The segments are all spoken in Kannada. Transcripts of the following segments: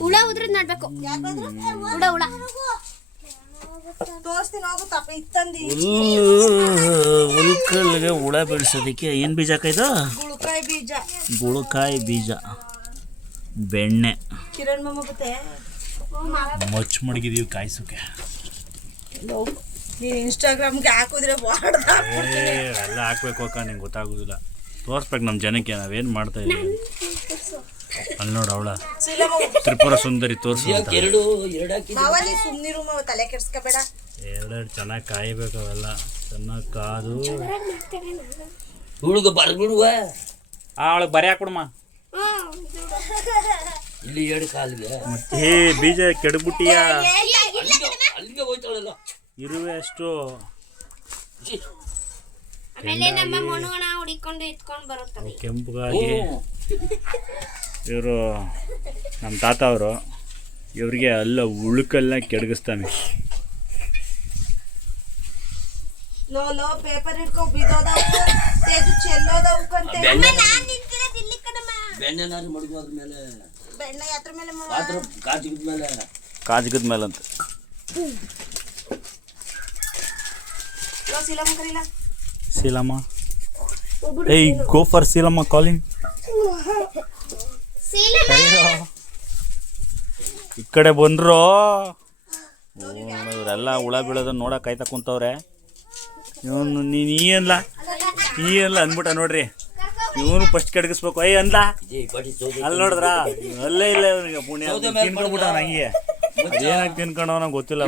ಹುಳ ಉದ್ರದ್ ನೋಡ್ಬೇಕು. ಹುಳ ಹುಳ ಹುಲ್ಕಲ್ಗೆ ಹುಳ ಬೆಳೆಸೋದಕ್ಕೆ ಏನು ಬೀಜ ಹಾಕಿದ? ಗುಳಕಾಯಿ ಬೀಜ, ಬೆಣ್ಣೆ ಮಚ್ಚು ಮಡಗಿದೀವಿ ಕಾಯಿಸೋಕೆ. ಇನ್ಸ್ಟಾಗ್ರಾಮ್ಗೆ ಹಾಕಿದ್ರೆ ಎಲ್ಲ ಹಾಕ್ಬೇಕು ಅಕ್ಕ, ನಿಂಗೆ ಗೊತ್ತಾಗೋದಿಲ್ಲ. ತೋರಿಸ್ಬೇಕು ನಮ್ಮ ಜನಕ್ಕೆ ನಾವೇನು ಮಾಡ್ತಾ ಇದ್ದೀವಿ. ಅಲ್ಲಿ ನೋಡು ಅವಳ ತ್ರಿಪುರ ಸುಂದರಿ ತೋರಿಸು. ತಲೆ ಕೆಡ್ಸ್ಕೋಬೇಡ. ಎರಡೆರಡು ಚೆನ್ನಾಗಿ ಕಾಯಬೇಕು, ಅವೆಲ್ಲ ಚೆನ್ನಾಗಿ ಕಾದು ಹುಡುಗ ಬರ್ಬಿಡುವ ಅವಳಿಗೆ ಬರೀ ಹಾಕ್ಬಿಡಮ್ಮ. ಇಲ್ಲಿ ಎರಡು ಕಾಲಿಗೆ ಮತ್ತೆ ಬೀಜ ಕೆಡಬಿಟ್ಟಿಯ ಅಲ್ಲಿಗೆ ಹೋಯ್ತಾಳಲ್ಲ. ಇರುವೆ ಅಷ್ಟು ಕೆಂಪುಗಾಗಿ ಇವರು ನಮ್ಮ ತಾತ ಅವರು ಇವ್ರಿಗೆ ಅಲ್ಲ ಉಳುಕಲ್ಲ ಕೆಡಗಿಸ್ತಾನೆ. ಪೇಪರ್ ಹಿಡ್ಕೊ ಬಿದ್ದೋದವು ಚೆಲ್ಲೋದವು ಕಂತೆ. ಬೆಣ್ಣೆನಾರು ಮಡಗು ಅದ್ರ ಮೇಲೆ, ಬೆಣ್ಣೆ ಯಾತ್ರ ಮೇಲೆ ಕಾಜಿಗದ ಮೇಲೆ, ಕಾಜಿಗದ ಮೇಲೆ ಅಂತ. ಶೀಲಮ್ಮ, ಏಯ್ ಗೋ ಫಾರ್ ಶೀಲಮ್ಮ ಕಾಲಿಂಗ್. ಈ ಕಡೆ ಬಂದ್ರು ಇವರೆಲ್ಲ ಹುಳ ಬೀಳೋದನ್ನ ನೋಡಕ್ ಕಾಯ್ತಾ ಕುಂತವ್ರೆ. ಇವನು ನೀ ಅನ್ಲ ಅಂದ್ಬಿಟ್ಟ ನೋಡ್ರಿ. ಇವನು ಫಸ್ಟ್ ಕೆಡಗಿಸ್ಬೇಕು. ಅಯ್ಯ ಅಂದ ಅಲ್ಲಿ ನೋಡಿದ್ರ ಅಲ್ಲೇ ಇಲ್ಲ ಇವನಿಗೆ ಪುಣ್ಯ ತಿನ್ಕೊಂಡ್ಬಿಟ್ಟ. ನಂಗೆ ಅದೇನಾಗಿ ತಿನ್ಕೊಂಡವ ನಂಗೆ ಗೊತ್ತಿಲ್ಲ.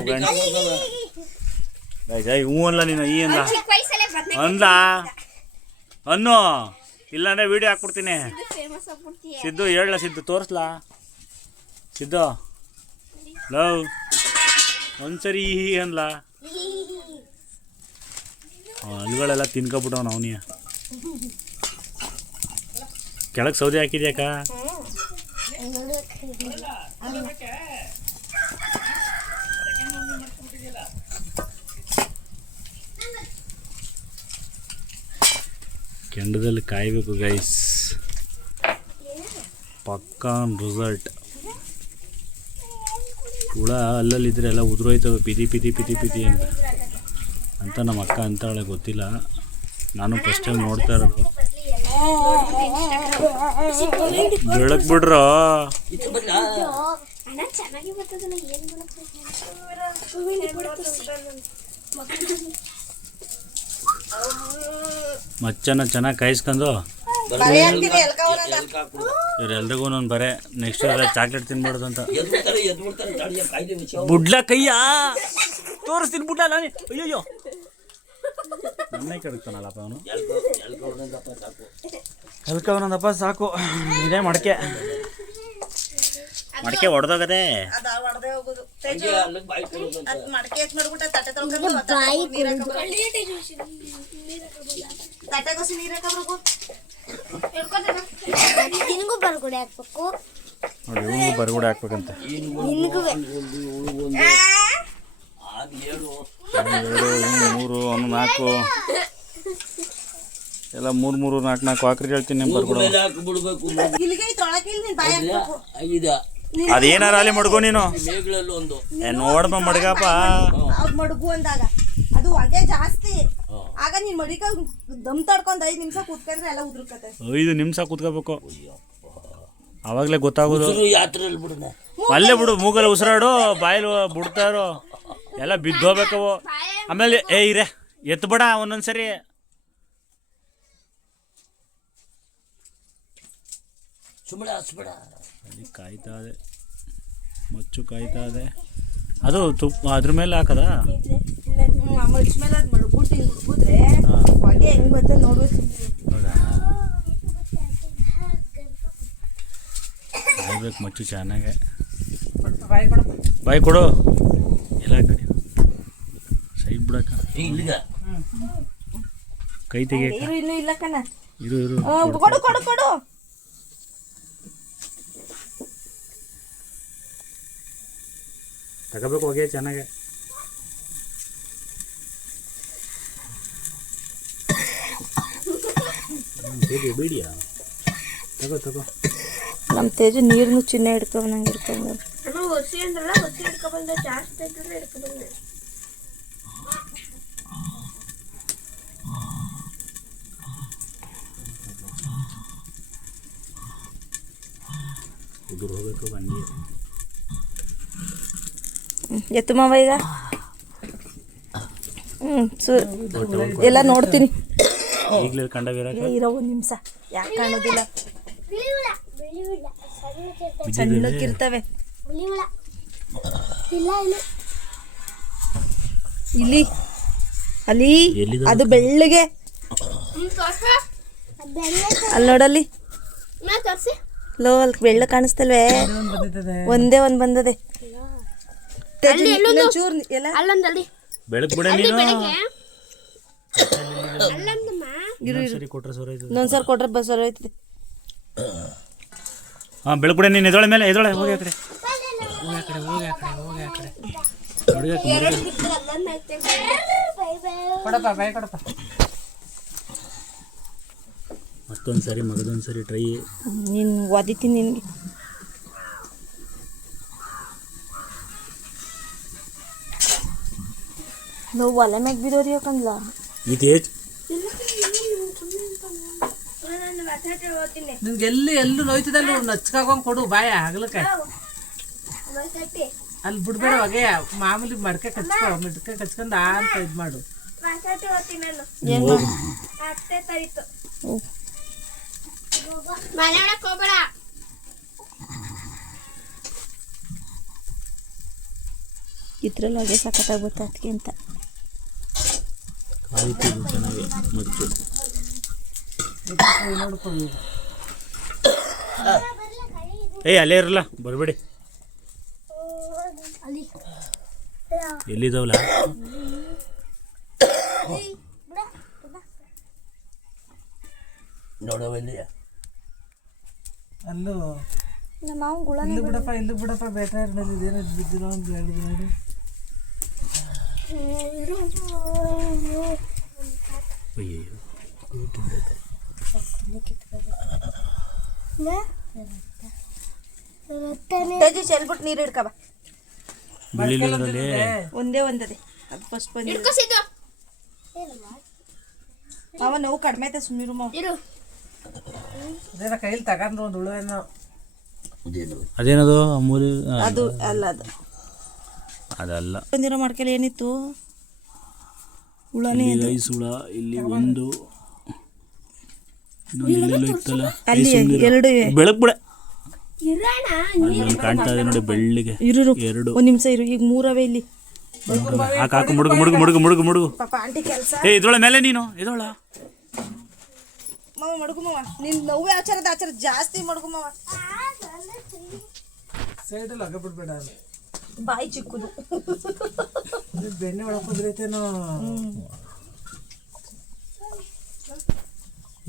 ಹ್ಞೂ ಅಲ್ಲ ನೀನು ಈ ಅಂದ ಅಂದ ಅನ್ನು, ಇಲ್ಲಾಂದ್ರೆ ವಿಡಿಯೋ ಹಾಕ್ಬಿಡ್ತೀನಿ. ಸಿದ್ದು ಹೇಳಲ್ಲ, ಸಿದ್ದು ತೋರಿಸ್ಲಾ? ಸಿದ್ದು ಲವ್ ಒಂದ್ಸರಿ ಅನ್ಲ. ಹಲ್ಗಳೆಲ್ಲ ತಿನ್ಕೊಬಿಟ್ಟವನು ಅವನಿಯ. ಕೆಳಗೆ ಸೌದೆ ಹಾಕಿದ್ಯಾಕ? ಕೆಂಡದಲ್ಲಿ ಕಾಯಬೇಕು ಗೈಸ್, ಪಕ್ಕಾ ರಿಸಲ್ಟ್. ಹುಳ ಅಲ್ಲಲ್ಲಿದ್ರೆ ಎಲ್ಲ ಉದುರೋಯ್ತವೆ ಪಿತಿ ಪಿತಿ ಪಿತಿ ಪಿತಿ ಅಂತ ನಮ್ಮ ಅಕ್ಕ ಅಂತಾಳೆ, ಗೊತ್ತಿಲ್ಲ. ನಾನು ಫಸ್ಟ್ ಟೈಮ್ ನೋಡ್ತಾ ಇರೋದು. ಬೆಳಕ್ ಬಿಡ್ರೋ ಮಚ್ಚನ ಚೆನ್ನಾಗಿ ಕಾಯಿಸ್ಕೊಂಡು ಇವ್ರೆಲ್ರಿಗೂ ಒಂದೊಂದು ಬರೇ. ನೆಕ್ಸ್ಟ್ ಚಾಕ್ಲೇಟ್ ತಿನ್ಬಾರ್ದು ಅಂತ ಬುಡ್ಲ ಕೈಯ ತೋರಿಸ್ತೀನಿ. ಬುಡ್ಲ ಅಯ್ಯಯ್ಯೋ ನನ್ನೇ ಕೆಡುತ್ತಾನಲ್ಲಪ್ಪ ಅವನು. ಕಲ್ಕವನೊಂದಪ್ಪ ಸಾಕು. ಇದೇ ಮಡಕೆ ಹೊಡೆದೋಗದೆ. ನಿನಗೂ ಬರಗುಡೆ ಹಾಕ್ಬೇಕು ನೋಡಿ, ಇವನಿಗೂ ಬರಗುಡೆ ಹಾಕ್ಬೇಕಂತೆ. 2 3 4 ಎಲ್ಲ 3 3 4 4 ಹಾಕ್ರಿ ಹೇಳ್ತೀನಿ. ಬರ್ಕೊಡು. ಅದೇನಾರ ಅಲ್ಲಿ ಮಡ್ಗೋ ನೀನು. ನೋಡಮ್ಮ ಮಡ್ಗಪ್ಪ. ಮಡ್ಗು ಅಂದಾಗ ಅದು ಹೊಗೆ ಜಾಸ್ತಿ. ಆಗ ನೀನ್ ಮಡಿಕ ದಮ್ ತಡ್ಕೊಂಡ್ 5 ನಿಮಿಷ ಕೂತ್ಕೊಂಡ್ರೆ ಎಲ್ಲ ಉದುರ್ಕತೆ. 5 ನಿಮಿಷ ಕೂತ್ಕೋಬೇಕು, ಅವಾಗಲೇ ಗೊತ್ತಾಗೋದು. ಅಲ್ಲೇ ಬಿಡು, ಮೂಗಲ್ಲಿ ಉಸಿರಾಡು, ಬಾಯಲ್ಲಿ ಬಿಡ್ತಾರೋ ಎಲ್ಲ ಬಿದ್ದೋಗ್ಬೇಕವು. ಆಮೇಲೆ ಇರೇ ಎತ್ಬೇಡ ಒಂದೊಂದ್ಸರಿ. ಕಾಯ್ತಾ ಇದೆ, ಮಚ್ಚು ಕಾಯ್ತಾ ಇದೆ. ಅದು ತುಪ್ಪ ಅದ್ರ ಮೇಲೆ ಹಾಕದ ಕಾಯ್ಬೇಕು ಮಚ್ಚು ಚೆನ್ನಾಗೆ. ಬಾಯ್ ಕೊಡು ಎಲ್ಲ ಕಡೆ ಸೈಡ್ ಬಿಡಕ. ಕೈ ತೆಗಿಯಕ ಇರು ಇರು ತಗೋಬೇಕು ಹೊಗೆ ಚೆನ್ನಾಗೆ. ಬೇಡಿಯಾ ತಗೋ ತಗೋ. ನಮ್ಮ ತೇಜು ನೀರನ್ನು ಚಿನ್ನ ಹಿಡ್ಕೊಂಬಂಗೆ ಹಿಡ್ಕೊಂಡು ಒಸಿ ಅಂದ್ರಲ್ಲ ಒಸಿ ಹಿಡ್ಕೊಬಂದೆ ಜಾಸ್ತಿ ಇದ್ರೆ ಹಿಡ್ಕೊಬಂದೆ. ಉದುರು ಹೋಗ್ಬೇಕು ಬನ್ನಿ. ಎತ್ತು ಮಾವ ಈಗ. ಎಲ್ಲ ನೋಡ್ತೀನಿ. ಈಗಲೇ ಕಂಡ ಇರೋ ಒಂದು ನಿಮಿಷ, ಯಾಕೆ ಕಾಣೋದಿಲ್ಲ? ಸಣ್ಣಕ್ಕಿರ್ತವೆ. ಇಲ್ಲಿ ಅಲ್ಲಿ ಅದು ಬೆಳ್ಳಗೆ ಅಲ್ಲಿ ನೋಡಲ್ಲಿ ಲೋ ಅಲ್ಲಿ ಬೆಳ್ಳ ಕಾಣಿಸ್ತಲ್ವೇ? ಒಂದೇ ಒಂದು ಬಂದದೆ. ಚೂರ್ ಎಲ್ಲ ಅಲ್ಲೊಂದಲ್ಲಿ ಬೆಳಕ್ ಬಿಡ ನೀನು. ಇನ್ನೊಂದ್ಸರಿ ಕೊಟ್ರೆ ಬಸ್ ಹೊರೈತದೆ. ಹಾಂ ಬೆಳಕ್ ಬಿಡ ನೀನು. ಎದೊಳೆ ಮೇಲೆ ಎದೊಳೆ ಹೋಗಿ ಆ ಕಡೆ. ಮತ್ತೊಂದು ಸರಿ ಮಗದೊಂದು ಸರಿ ಟ್ರೈ. ನೀನು ಒದಿತೀನಿ ನಿನಗೆ. ನಾವು ಒಲೆ ಮ್ಯಾಗ ಬಿದ್ದೋದಿ ಯಾಕಂದ್ಲ ಈ ತೇಜ್ ನಿನ್ಗೆ ಎಲ್ಲೂ ನೋಯ್ತದಲ್ಲ ನಚ್ಕಾಗೊಂಡ್ ಕೊಡು ಬಾಯ ಆಗ್ಲಕ್ಕೆ. ಅಲ್ಲಿ ಬಿಡ್ಬೇಡ ಹೊಗೆ, ಮಾಮೂಲಿ ಮಡ್ಕೆ ಕಚ್ಕೊಂಡ್ ಅಂತ ಇದ್ ಮಾಡು. ಇದ್ರಲ್ಲಿ ಹೊಗೆ ಸಖತ್ತಾಗಿ ಬರ್ತದಕ್ಕೆ ಅಂತ. ಚೆನ್ನಾಗಿ ಮುಚ್ಚು. ಅಲ್ಲೇ ಇರಲ್ಲ, ಬರಬೇಡಿ. ಎಲ್ಲಿದ್ದಾವಲ್ಲ ನೋಡವಲ್ಲಿ ಅಲ್ಲೂ ಇಲ್ಲೂ ಬಿಡಪ್ಪ ಬೇಟೆ ಇದೇನೋ ಬಿದ್ದಿರೋ ಒಂದು ಹೇಳಿದ್ರು ನೋಡಿ. ಚೆಲ್ಬಿಟ್ಟು ನೀರು ಹಿಡ್ಕಬ. ಒಂದೇ ಒಂದದೆ ಅದು ಫಸ್ಟ್ ಬಂದಿರೋ ಮಾವ. ನೋವು ಕಡಿಮೆ ಐತೆ ಸುಮ್ಮನಿರು ಮಾವ. ಅದೇನ ಕೈಲಿ ತಗೊಂಡ್ರು ಒಂದು ಹುಳುವೇನೋ. ಅದೇನದು ಅಮೂಲ್ ಅದು ಅಲ್ಲ, ಅದಲ್ಲ. ಬಂದಿರೋ ಮಾಡ್ಕೆಲ್ಲ ಏನಿತ್ತು? ಹುಳನೇ ಐಸ್ ಹುಳ. ಇಲ್ಲಿ ಒಂದು ಇತ್ತಲ್ಲ ಅಲ್ಲಿ ಎರಡು. ಬೆಳಕ್ ಬಿಡ ಕಾಣ್ತಾ ಇದೆ ನೋಡಿ ಬೆಳ್ಳಿಗೆ. ಎರಡು ಒಂದ್ ನಿಮಿಷ ಇರು, ಈಗ ಮೂರವೇ ಇಲ್ಲಿ. ಹಾಕು ಮುಡುಗು ಮುಡುಗು ಮುಡುಗು ಮುಡುಗು ಮುಡುಗು. ಪಾಪ ಆಂಟಿ ಕೆಲಸ. ಇದ್ರೊಳ ಮೇಲೆ ನೀನು ಇದೊಳ ಮಾವ ಮಡುಗು ಮಾವ. ನಿನ್ ನೋವೇ ಆಚಾರದ ಆಚಾರ ಜಾಸ್ತಿ ಮಡುಗು ಮಾವ. ಸೈಡಲ್ಲಿ ಹಗ ಬಿಡ್ಬೇಡ, ಬಾಯಿ ಚಿಕ್ಕದು. ಬೆಣ್ಣೆ ಒಳಗೆ ಕುದ್ರೈತೇನೋ.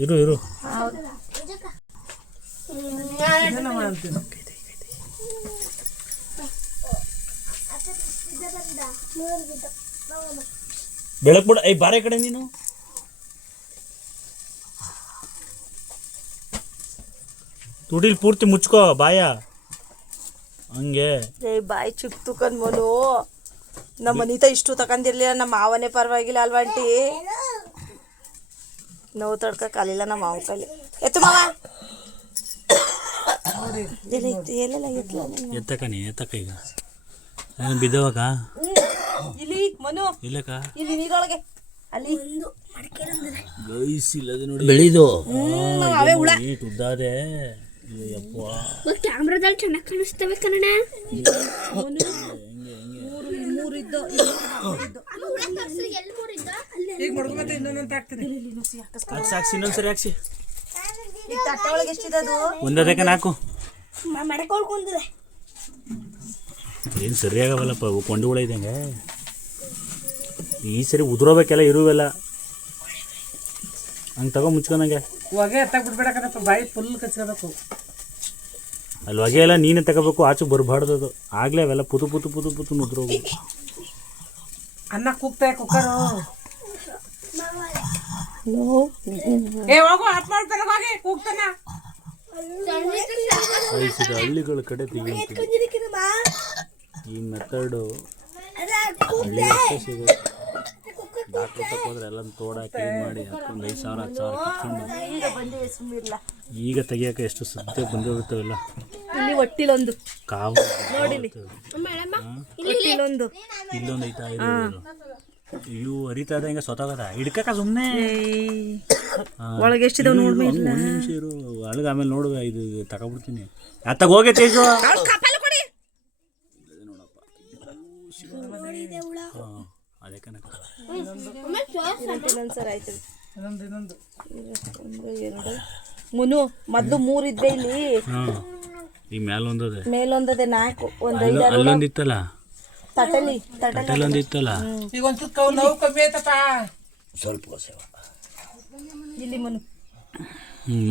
ಇರು ಇರು. ಅಂತೀನಿ ಬೆಳಕ್ ಬಿಡ. ಬಾರೆ ಕಡೆ ನೀನು. ತುಡಿಲ್ ಪೂರ್ತಿ ಮುಚ್ಕೋ ಬಾಯ ಹಂಗೆ. ಬಾಯಿ ಚಿಕ್ತು ಕಣ್ಮನು. ನಮ್ಮ ಮನಿತ ಇಷ್ಟು ತಗೊಂಡಿರ್ಲಿಲ್ಲ, ನಮ್ಮ ಮಾವನೇ ಪರವಾಗಿಲ್ಲ ಅಲ್ವಾ ಆಂಟಿ? ನೋವು ತಡ್ಕೊಕ್ಕಾಲಿಲ್ಲ ನಮ್ಮ ಮಾವ ಕೈಲಿ. ಎತ್ತು ಮಾವ. ಎತ್ತಕ ನೀ ಎತ್ತಕ. ಈಗ ಬಿದ್ದವಾಗ ಇಲ್ಲಿ ಮನು ಇಲ್ಲಕ ಇಲ್ಲಿ ನೀರೊಳಗೆ ಅಲ್ಲಿ ಗೈಸಿಲ್ಲದೆ ನೋಡಿ ಬೆಳಿದು ಅವೇ ಹುಳ. ಉದ್ದಾದೆ ಕ್ಯಾಮ್ರಾದಲ್ಲಿ ಚೆನ್ನಾಗಿ ಕಾಣಿಸ್ತವೆ ಕನ್ನಡ. ಮೂರು ಇದ್ದು ಈಗ ಮಡ್ಕೊಂಬತ್ತೆ ಇನ್ನೊಂದಂತ ಹಾಕ್ತೀನಿ. ಸಾಕ್ಸಿ ಇನ್ನೊಂದ್ಸರಿ ಹಾಕ್ಸಿ. ಈಗ ತಟ್ಟೆ ಒಳಗೆ ಎಷ್ಟಿದೆ ಅದು? ಒಂದದಕ್ಕೆ ನಾಲ್ಕು ಮಡಕೊಳ್ಕೊಂಡ್ರೆ ಏನು ಸರಿಯಾಗವಲ್ಲಪ್ಪ. ಕೊಂಡುಗಳ ಇದ್ದಂಗೆ ಈ ಸರಿ ಉದುರೋಬೇಕೆಲ್ಲ ಇರುವೆಲ್ಲ ಹಂಗೆ ತಗೋ ಮುಚ್ಕೊಂಡಂಗೆ. ಹೊಗೆ ಎತ್ತಾಗ ಬಿಡ್ಬೇಡಕ್ಕಪ್ಪ, ಬಾಯಿ ಫುಲ್ ಕಚ್ಕೋಬೇಕು. ಅಲ್ಲಿ ಹೊಗೆ ಎಲ್ಲ ನೀನೇ ತಗೋಬೇಕು, ಆಚೆ ಬರಬಾರ್ದು. ಅದು ಆಗಲೇ ಅವೆಲ್ಲ ಪುತು ಪುತು ಪುತು ಪುತು ಉದುರೋಗು. ಅನ್ನ ಕೂಗ್ತಾಯ ಕುಕ್ಕರು. ಏ ಹೋಗು, ಆಫ್ ಮಾಡ್ತಾರೆ ಹೋಗಿ, ಕೂಗ್ತಾನ. ಇದು ಹಳ್ಳಿಗಳ ಕಡೆ ತೆಗಿತೀವಿ ಈ ಮೆಥಡು ಹಳ್ಳಿ ಸಿಗೋದು. ಡಾಕ್ಟ್ರ್ ತಕ್ಕ ಹೋದ್ರೆ ಎಲ್ಲ ತೋಡ ಕ್ಲೀನ್ ಮಾಡಿ ಹಾಕೊಂಡು 5,000 10,000 ಕಿತ್ಕೊಂಡು ಈಗ ತೆಗಿಯೋಕೆ ಎಷ್ಟು ಸದ್ಯ ಬಂದಿರುತ್ತವೆಲ್ಲ. ಇಲ್ಲಿ ಒಟ್ಟಿಲೊಂದು ಕಾವು ನೋಡಿಲಿ, ಒಟ್ಟಿಲೊಂದು ಇಲ್ಲೊಂದು ಐತಾ ಇವು ಹರಿತಾ ಇದೆ ಹಿಂಗೆ ಸ್ವತಃ ಹಿಡ್ಕಕ್ಕ ಸುಮ್ಮನೆ ಒಳಗೆ ಎಷ್ಟಿದಾವೆ ನೋಡಿ. ಒಂದು ನಿಮಿಷ ಇರು ಅಳಗ ಆಮೇಲೆ ನೋಡುವ ಇದು ತಗೊಬಿಡ್ತೀನಿ. ಅತ್ತಾಗ ಹೋಗೇ ತೇಜು ಅದೇ ಕನಕ ಇನ್ನೊಂದ್ಸರ ಆಯ್ತು. ಇನ್ನೊಂದು 1 2 ಮುನು ಮೊದ್ಲು 3 ಇದ್ವೆ ಇಲ್ಲಿ. ಈಗ ಮೇಲೊಂದದೆ 4 ಒಂದು 5 ಅಲ್ಲೊಂದಿತ್ತಲ್ಲ ತಟಲಿ ತಟಲ್ಲೊಂದಿತ್ತಲ್ಲ ಈಗ ಒಂಚೂರು ನೋವು ಕಮ್ಮಿ ಆಯ್ತಪ್ಪ. ಸ್ವಲ್ಪ ಸೇವ ಇಲ್ಲಿ ಮುನು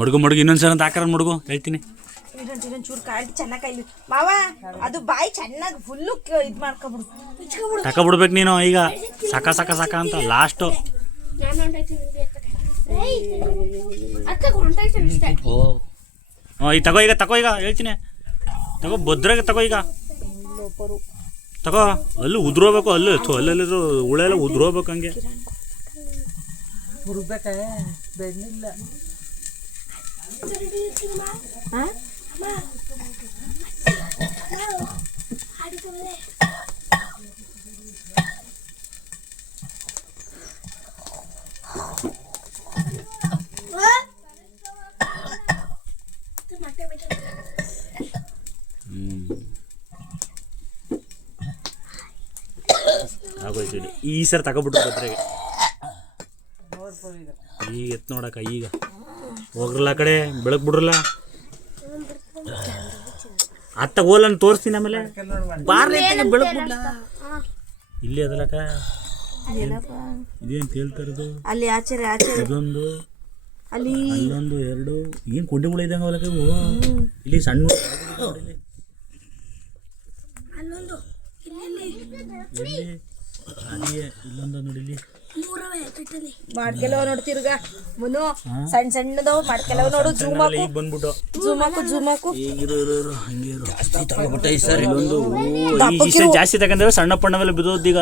ಮಡ್ಗು ಇನ್ನೊಂದ್ಸಲ ಅಂತ ಹಾಕಾರ ಮಡ್ಗು ಹೇಳ್ತೀನಿ. ಇನ್ನೊಂದ್ ಚೂರು ಕಾಯ್ದು ಚೆನ್ನಾಗಿ ಕಾಯ್ಲಿ ಮಾವ. ಅದು ಬಾಯಿ ಚೆನ್ನಾಗಿ ಫುಲ್ಲು ಇದು ಮಾಡ್ಕೊಬಿಡು. ತಕೊಬಿಡ್ಬೇಕು ನೀನು ಈಗ ಸಾಕ ಅಂತ ಲಾಸ್ಟು. ಈಗ ತಗೋ ಈಗ ಹೇಳ್ತೀನಿ. ತಗೋ ಭದ್ರಾಗ ತಗೋ ಈಗ ತಗೋ. ಅಲ್ಲೂ ಉದ್ರೋಬೇಕು, ಅಲ್ಲಲ್ಲಿದ್ರು ಹುಳೆಲ್ಲ ಉದ್ರೋಬೇಕು ಹಂಗೆ. ಹುರ್ಬೇಕ ಬೆಣ್ಣಿಲ್ಲ. ಆಗೋಯ್ತು ಈ ಸರಿ ತಗೊಬಿಟ್ಟು ಭದ್ರಾಗೆ. ಈಗ ಎತ್ ನೋಡಕ್ಕ ಈಗ ಹೋಗ್ರಲ್ಲ ಆ ಕಡೆ ಬೆಳಕ್ ಬಿಡ್ರಲ್ಲ. ಅತ್ತ ಹೋಲನ್ನು ತೋರಿಸ್ತೀನಿ ಆಮೇಲೆ ಬಾರ್ಲಿ ಬೆಳಕ್ ಬಿಡ್ಲ. ಇಲ್ಲಿ ಅದಲ್ಲಕ್ಕ ಇದೇನು ತೇಳ್ತಾ ಇರೋದು ಅಲ್ಲಿ ಆಚೆ ಇದೊಂದು ಅಲ್ಲಿ ಅಲ್ಲೊಂದು 2 ಏನು ಕೊಂಡಿಗಳು ಇದ್ದಂಗೆ ಅವಲಕ್ಕ ಇವು. ಇಲ್ಲಿ ಸಣ್ಣ ಎಲ್ಲಿ ಅದೇ ಇಲ್ಲೊಂದು ನೋಡಿಲಿ ಮಾಡ್ಕೆಲವ ನೋಡ್ತಿರ್ಗ ಮುನು. ಸಣ್ಣದವು ಮಾಡ್ಕೆಲವ ನೋಡು. ಈಗ ಬಂದ್ಬಿಟ್ಟು ಜೂಮಾಕು ಇರು ಹಂಗೆ ಇರು. ಇಲ್ಲೊಂದು ಜಾಸ್ತಿ ತಗೊಂಡ್ರೆ ಸಣ್ಣ ಪಣ್ಣ ಮೇಲೆ ಬಿದ್ದೋದ್ದೀಗ.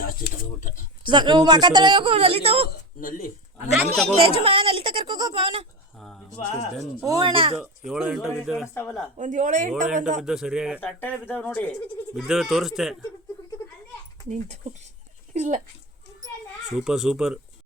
ಜಾಸ್ತಿ ತಗೋಬಿಟ್ಟೆ ನಲ್ಲಿ 7-8 ಬಿದ್ದು ಸರಿಯಾಗಿ ಬಿದ್ದವೆ ತೋರಿಸ್ತೆ. ನಿಂತು ಇಲ್ಲ ಸೂಪರ್